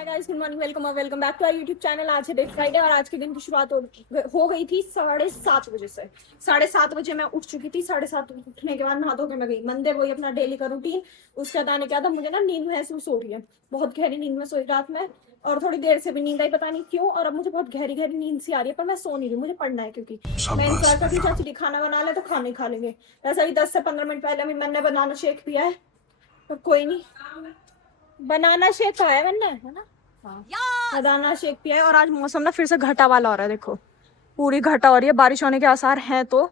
हाय guys, good morning, welcome और welcome back to our YouTube channel. आज है day Friday और आज के दिन की शुरुआत हो गई थी 7:30 बजे से। 7:30 बजे मैं उठ चुकी थी। 7:30 उठने के बाद नहा धो के मैं गई मंदिर, वही अपना डेली का रूटीन। उसके बाद आने के बाद मुझे ना नींद महसूस हो रही है, बहुत गहरी नींद में सोई रात में और थोड़ी देर से भी नींद आई, पता नहीं क्यों। और अब मुझे बहुत गहरी गहरी नींद सी आ रही है, पर मैं सो नहीं रही, मुझे पढ़ना है क्योंकि मैं इंतजार करती हूँ चाची खाना बना ले तो खाना ही खा लेंगे। वैसे अभी 10 से 15 मिनट पहले भी मैंने बनाना शेक पिया है, तो कोई नहीं, बनाना शेक खाया है मैंने, है ना। हाँ, बनाना शेक पिया है। और आज मौसम ना फिर से घटा वाला हो रहा है, देखो पूरी घटा हो रही है, बारिश होने के आसार हैं तो,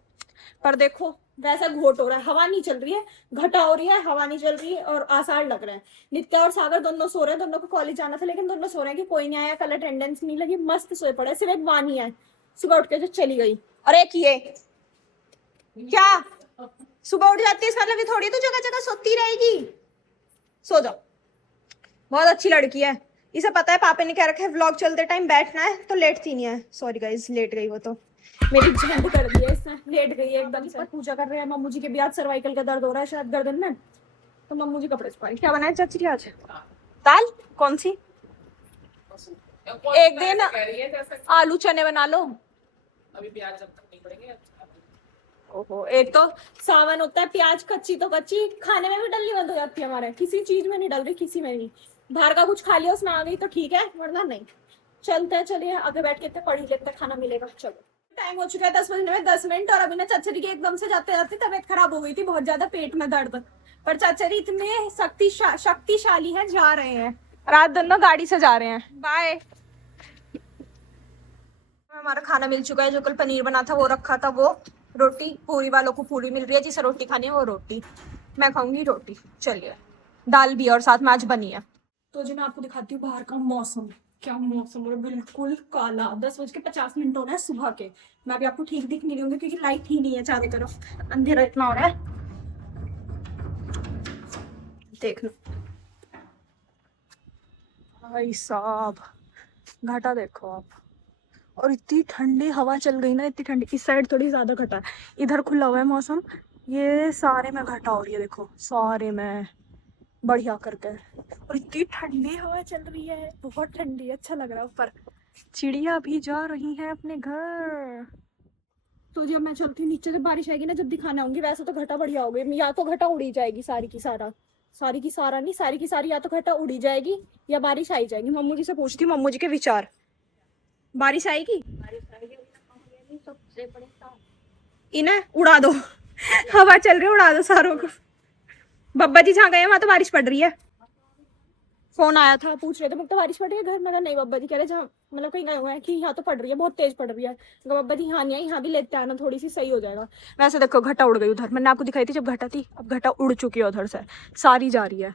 पर देखो वैसा घोट हो रहा है, हवा नहीं चल रही है, घटा हो रही है, हवा नहीं चल रही है और आसार लग रहे हैं। नित्या और सागर दोनों सो रहे हैं, दोनों को कॉलेज जाना था लेकिन दोनों सो रहे हैं कि कोई नहीं आया, कल अटेंडेंस नहीं लगी, मस्त सोए पड़े। सिर्फ एक वानी है सुबह उठ के जो चली गई। और एक ये क्या सुबह उठ जाती है, इसका मतलब थोड़ी तो जगह जगह सोती रहेगी। सो जाओ, बहुत अच्छी लड़की है, इसे पता है पापा ने क्या रखा है, व्लॉग चलते टाइम बैठना है, तो लेटती नहीं है। सॉरी गाइस, लेट गई वो तो, मेरी झंड कर दी है इसने, लेट गई है एकदम से। पूजा कर रहे हैं मम्मू जी के भी, आज सर्वाइकल का दर्द हो रहा है शायद गर्दन में, तो मम्मू जी कपड़े सुखा रही। क्या बनाया चाची आज? दाल कौन सी? एक दिन आलू चने बना लो, अभी प्याज जब तक नहीं पड़ेंगे। ओहो, एक तो सावन होता है, प्याज कच्ची तो कच्ची, खाने में भी डलनी बंद हो जाती है हमारे, किसी चीज में नहीं डल रही, किसी में नहीं। बाहर का कुछ खा लिया उसमें आ गई तो ठीक है, वरना नहीं। चलते हैं, चलिए आगे बैठ के पढ़ ही लेते, खाना मिलेगा। चलो, टाइम हो चुका है 10 बजने में 10 मिनट, और अभी ना चचरी की एकदम से जाते जाते तबीयत खराब हो गई थी, बहुत ज्यादा पेट में दर्द। पर चचरी इतने शक्तिशाली है, जा रहे हैं रात दोनों गाड़ी से जा रहे हैं। बाय। हमारा खाना मिल चुका है, जो कल पनीर बना था वो रखा था, वो रोटी पूरी वालों को पूरी मिल रही है, जिसे रोटी खानी है वो रोटी, मैं खाऊंगी रोटी। चलिए, दाल भी और साथ में आज बनी है। तो जी मैं आपको दिखाती हूँ बाहर का मौसम, क्या मौसम हो रहा है, बिल्कुल काला। 10:50 हो रहा है सुबह के। मैं अभी आपको ठीक दिख नहीं रही हूँ क्योंकि लाइट ही नहीं है, चारों तरफ अंधेरा इतना हो रहा है, देख लो भाई साहब, घाटा देखो आप। और इतनी ठंडी हवा चल गई ना, इतनी ठंडी, इस साइड थोड़ी ज्यादा घटा है, इधर खुला हुआ है मौसम, ये सारे में घटा हो रही है, देखो सारे में बढ़िया करके। और इतनी ठंडी हवा चल रही है, बहुत ठंडी, अच्छा लग रहा है। ऊपर चिड़िया भी जा रही है अपने घर। तो जब मैं चलती हूँ नीचे, जब बारिश आएगी ना, जब दिखाने आऊंगी, वैसे तो घटा बढ़िया हो गई, या तो घटा उड़ी जाएगी सारी की सारा, सारी की सारा नहीं, सारी की सारी, या तो घटा उड़ी जाएगी या बारिश आई जाएगी। मम्मू जी से पूछती हूँ, मम्मू जी के विचार। बारिश आएगी, इन्हें उड़ा दो हवा चल रही है, उड़ा दो सारों को। बब्बा जी जहाँ गए वहां तो बारिश पड़ रही है, फोन आया था, पूछ रहे थे तो बारिश पड़ रही है घर में? नहीं बब्बा जी कह रहे जहाँ मतलब कहीं गए हुए हैं कि यहाँ तो पड़ रही है, बहुत तेज पड़ रही है। बब्बा जी हाँ नहीं है, यहाँ भी लेते आना, थोड़ी सी सही हो जाएगा। वैसे देखो घटा उड़ गई उधर, मैंने आपको दिखाई थी जब घटा थी, अब घटा उड़ चुकी है उधर से, सारी जा रही है,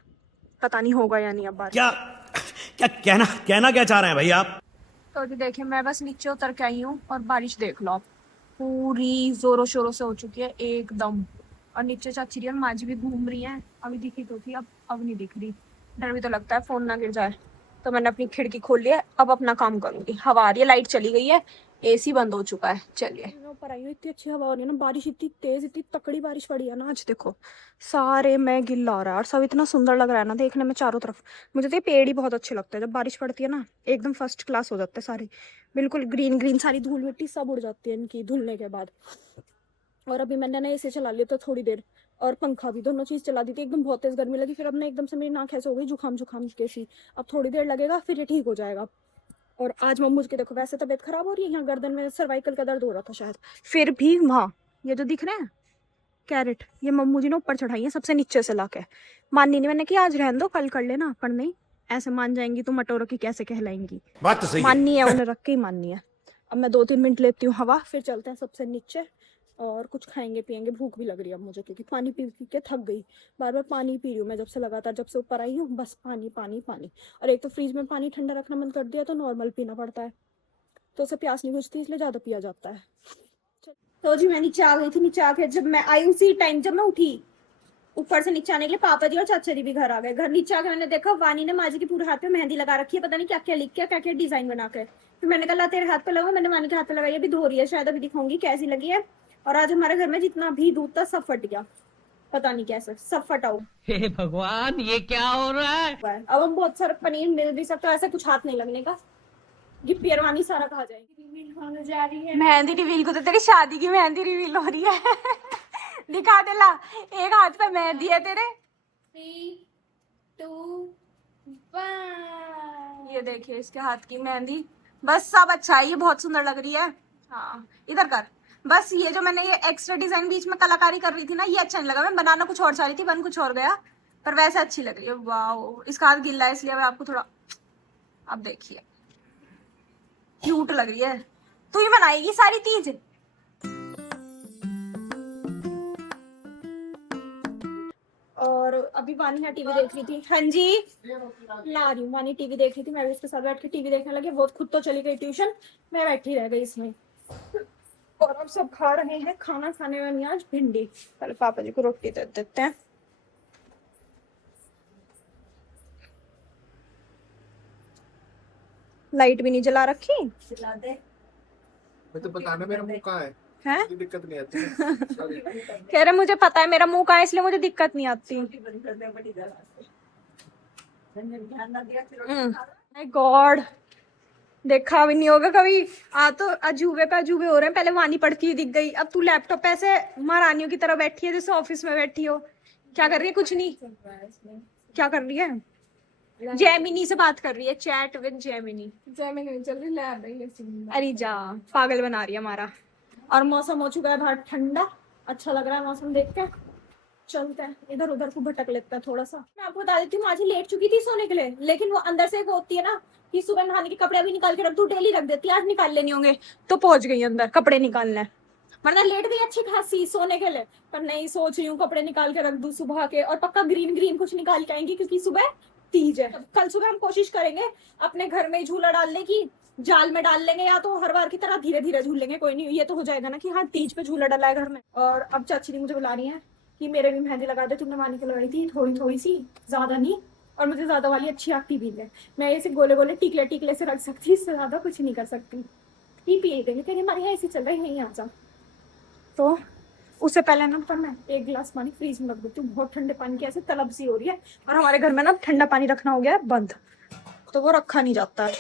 पता नहीं होगा या नहीं अब बारिश। क्या क्या कहना क्या चाह रहे हैं भाई आप? तो अभी देखिए मैं बस नीचे उतर के आई हूँ और बारिश देख लो आप, पूरी जोरों शोरों से हो चुकी है एकदम। और नीचे चाची रही है, माँ जी भी घूम रही है, अभी दिखी तो थी, अब नहीं दिख रही। डर भी तो लगता है फोन ना गिर जाए, तो मैंने अपनी खिड़की खोल लिया, अब अपना काम करूंगी। हवा आ रही है, लाइट चली गई है, एसी बंद हो चुका है। चलिए, ऊपर आई हूँ, इतनी अच्छी हवा हो रही है ना, बारिश इतनी तेज, इतनी तकड़ी बारिश पड़ी है ना आज, देखो सारे में गिल्ला हो रहा है और सब इतना सुंदर लग रहा है ना देखने में चारों तरफ। मुझे तो ये पेड़ ही बहुत अच्छे लगते हैं, जब बारिश पड़ती है ना एकदम फर्स्ट क्लास हो जाते हैं सारे, बिल्कुल ग्रीन ग्रीन, सारी धूल मिट्टी सब उड़ जाती है इनकी धुलने के बाद। और अभी मैंने ना एसी चला लिया था थोड़ी देर, और पंखा भी, दोनों चीज चला दी थी, एकदम बहुत तेज गर्मी लगी, फिर अब ना एकदम से मेरी नाक ऐसे हो गई जुकाम जुकाम कैसी। अब थोड़ी देर लगेगा फिर ये ठीक हो जाएगा। और आज मम्मू के देखो वैसे तबीयत खराब हो रही है, यहाँ गर्दन में सर्वाइकल का दर्द हो रहा था शायद, फिर भी वहाँ ये जो दिख रहे हैं कैरेट, ये मम्मू जी ने ऊपर चढ़ाई है सबसे नीचे से लाके। माननी नहीं, मैंने कहा आज रहने दो कल कर लेना, पर नहीं, ऐसे मान जाएंगी तो मटोरों की कैसे कहलाएंगी। बात तो सही है। माननी है, उन्हें रख के ही माननी है। अब मैं 2-3 मिनट लेती हूँ हवा, फिर चलते हैं सबसे नीचे और कुछ खाएंगे पियेंगे। भूख भी लग रही है अब मुझे, क्योंकि पानी पी पी के थक गई, बार बार पानी पी रही हूँ मैं जब से, लगातार जब से ऊपर आई हूँ बस पानी पानी पानी। और एक तो फ्रिज में पानी ठंडा रखना बंद कर दिया तो नॉर्मल पीना पड़ता है, तो उसे प्यास नहीं बुझती, इसलिए ज्यादा पिया जाता है। तो जी मैं नीचे आ गई थी, नीचे आके जब मैं आई उसी टाइम जब मैं उठी ऊपर से नीचे आने के लिए, पापा जी और चाचा जी भी घर आ गए। घर नीचे आके मैंने देखा वानी ने माँ जी के पूरे हाथ पे मेहंदी लगा रखी है, पता नहीं क्या क्या लिख के, क्या क्या डिजाइन बना के। फिर मैंने कहा तेरे हाथ पे लगा, मैंने वानी के हाथ पे लगाई, अभी धो रही है शायद, अभी दिखाऊंगी कैसी लगी है। और आज हमारे घर में जितना भी दूध था सब फट गया, पता नहीं कैसे सब फटा हुआ हे भगवान, ये क्या हो रहा है? है। अब हम बहुत सारा पनीर मिल भी सकता है, ऐसा कुछ हाथ नहीं लगने का कि पियरवानी सारा खा जाएगी। रिवील होने जा रही है मेहंदी रिवील को तो तेरी शादी की मेहंदी रिवील हो रही है। दिखा दे ला, एक हाथ पे मेहंदी है तेरे। 3, 2, 1। ये देखिए इसके हाथ की मेहंदी। बस सब अच्छा है, ये बहुत सुंदर लग रही है। हाँ इधर कर। बस ये जो मैंने ये एक्स्ट्रा डिजाइन बीच में कलाकारी कर रही थी ना, ये अच्छा नहीं लगा। मैं बनाना कुछ और चाह रही थी, बन कुछ और गया, पर वैसे अच्छी लग रही है। वाह, इसका हाथ गिल्ला है इसलिए मैं आपको थोड़ा, अब देखिए क्यूट लग रही है। तू ही बनाएगी सारी तीज? और अभी वानी यहाँ टीवी देख रही थी। हाँ जी ला रही हूँ। वानी टीवी देख रही थी, मैं भी उसके साथ बैठ के टीवी देखने लगी। वो खुद तो चली गई ट्यूशन, मैं बैठी रह गई इसमें। और अब सब खा रहे हैं। खाना खाने में आज भिंडी। पहले पापा जी को रोटी दे देते हैं। लाइट भी नहीं जला रखी। जला दे। मैं तो बताना मेरा मुंह कहाँ है, हैं? मुझे दिक्कत नहीं आती। कह रहे मुझे पता है मेरा मुंह कहाँ है, इसलिए मुझे दिक्कत नहीं आती। माय गॉड, देखा भी नहीं होगा कभी। आ तो अजूबे पे अजूबे हो रहे हैं। पहले वानी पढ़ती हुई दिख गई, अब तू लैपटॉप पे ऐसे महारानियों की तरह बैठी है जैसे ऑफिस में बैठी हो। क्या कर रही है? कुछ नहीं। क्या कर रही है? जेमिनी से बात कर रही है, चैट विद जेमिनी। जेमिनी चल रही लैब। अरे जा, पागल बना रही है हमारा। और मौसम हो चुका है बाहर ठंडा, अच्छा लग रहा है मौसम देख के। चलते हैं इधर उधर को भटक लेता है थोड़ा सा। मैं आपको बता देती हूँ, आज लेट चुकी थी सोने के लिए, लेकिन वो अंदर से वो होती है ना कि सुबह नहाने के कपड़े अभी निकाल के रख दूं, डेली रख देती है, आज निकाल लेने होंगे, तो पहुंच गई अंदर कपड़े निकालने। वरना लेट गई अच्छी खासी सोने के लिए, पर नहीं, सोच रही हूँ कपड़े निकाल के रख दूं सुबह के। और पक्का ग्रीन ग्रीन कुछ निकाल के आएंगी, क्योंकि सुबह तीज है। कल सुबह हम कोशिश करेंगे अपने घर में झूला डालने की, जाल में डाल लेंगे, या तो हर बार की तरह धीरे धीरे झूल लेंगे। कोई नहीं, ये तो हो जाएगा ना कि हाँ तीज पे झूला डाला है घर में। और अब चाची मुझे बुला रही है कि मेरे भी मेहंदी लगा दे। तुमने वानी को लगाई थी थोड़ी थोड़ी सी, ज्यादा नहीं। और मुझे ज्यादा वाली अच्छी आती भी है, मैं ऐसे गोले गोले टिकले टिकले से रख सकती, इससे ज्यादा कुछ नहीं कर सकती। पी पिए देंगे, तेरी हमारे यहाँ ऐसी चल रही है, यहीं आ जा। तो उससे पहले ना पर मैं एक गिलास पानी फ्रीज में रख देती हूँ। बहुत ठंडे पानी की ऐसे तलब सी हो रही है, और हमारे घर में ना ठंडा पानी रखना हो गया है बंद, तो वो रखा नहीं जाता है।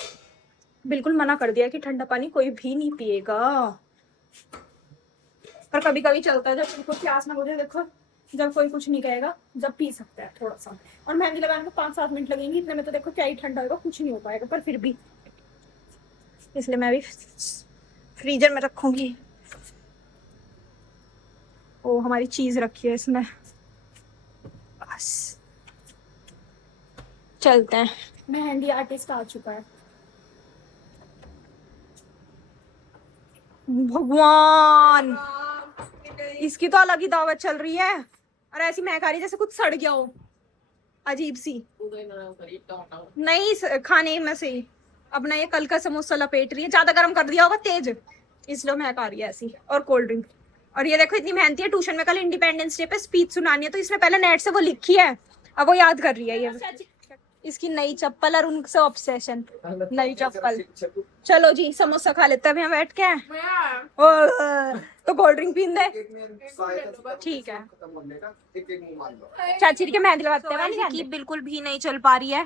बिल्कुल मना कर दिया कि ठंडा पानी कोई भी नहीं पिएगा। पर कभी कभी चलता है, जब उनको प्यास ना मुझे, देखो जब कोई कुछ नहीं कहेगा, जब पी सकता है थोड़ा सा। और मेहंदी लगाने को 5-7 मिनट लगेंगे, इतने में तो देखो क्या ही ठंडा होगा, कुछ नहीं हो पाएगा। पर फिर भी इसलिए मैं भी फ्रीजर में रखूंगी। ओ हमारी चीज रखी है इसमें, बस चलते हैं। मेहंदी आर्टिस्ट आ चुका है। भगवान, इसकी तो अलग ही दावत चल रही है। और ऐसी महक आ रही जैसे कुछ सड़ गया हो, अजीब सी। नहीं खाने में से ही अपना ये कल का समोसा लपेट रही है, ज्यादा गर्म कर दिया होगा तेज, इसलिए महक आ रही है ऐसी। और कोल्ड ड्रिंक। और ये देखो इतनी मेहनती है, ट्यूशन में कल इंडिपेंडेंस डे पे स्पीच सुनानी है, तो इसने पहले नेट से वो लिखी है, अब वो याद कर रही है। ये इसकी नई चप्पल और उनसे ऑब्सेशन, नई चप्पल। चलो जी समोसा खा लेते हैं अभी हम बैठ के। तो कोल्ड ड्रिंक पीन दे, ठीक है। चाची के मेहंदी लगाते हैं कि बिल्कुल भी नहीं चल पा रही है,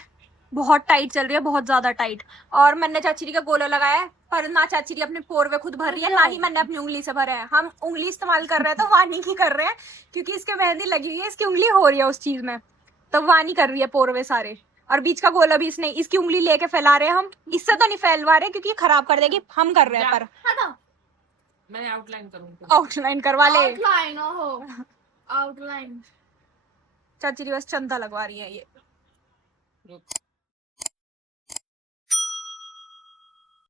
बहुत टाइट चल रही है, बहुत ज्यादा टाइट। और मैंने चाची का गोला लगाया है, पर ना चाची अपने पोरवे खुद भर रही है, ना ही मैंने अपनी उंगली से भरा है। हम उंगली इस्तेमाल कर रहे हैं तो वानी की कर रहे हैं, क्योंकि इसके मेहंदी लगी हुई है, इसकी उंगली हो रही है उस चीज में, तो वानी कर रही है पोरवे सारे। और बीच का गोला भी इसने, इसकी उंगली लेके फैला रहे हैं हम। इससे तो नहीं फैलवा रहे क्योंकि खराब कर देगी, हम कर रहे हैं। पर मैं आउटलाइन करूंगा, आउटलाइन करवा ले। आउटलाइन चाची बस चंदा लगवा रही है ये।